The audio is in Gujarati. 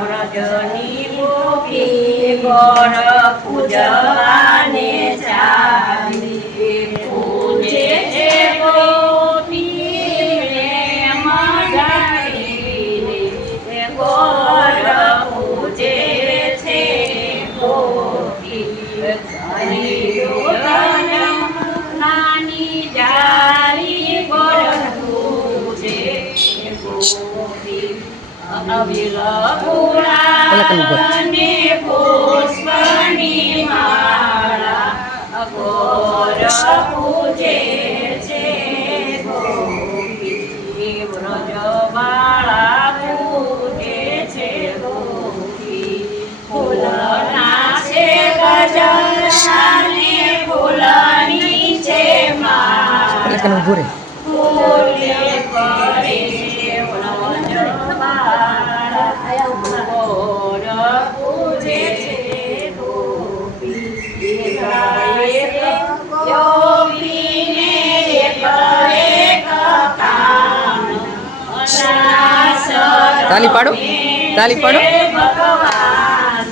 વ્રજની ગોપી ગોર પૂજવાને ચાલી પૂજે છે ગોપી પ્રેમ જાણીને ગોર પૂજે છે ગોપી નાની જારી ગોર પૂજે ગોપી અવિલ પુરાને પુષ્પની માળા ગોર પૂજે છે ગોપી વ્રજ બાળા પૂજે છે ગોપી ફૂલના છે ગજરાને ફૂલની છે માળા ફૂલે કરે છે વ્રજ બાળા ગોર પૂજે છે ગોપી યોગીને એક કામ તાલી પાડો ભગવાન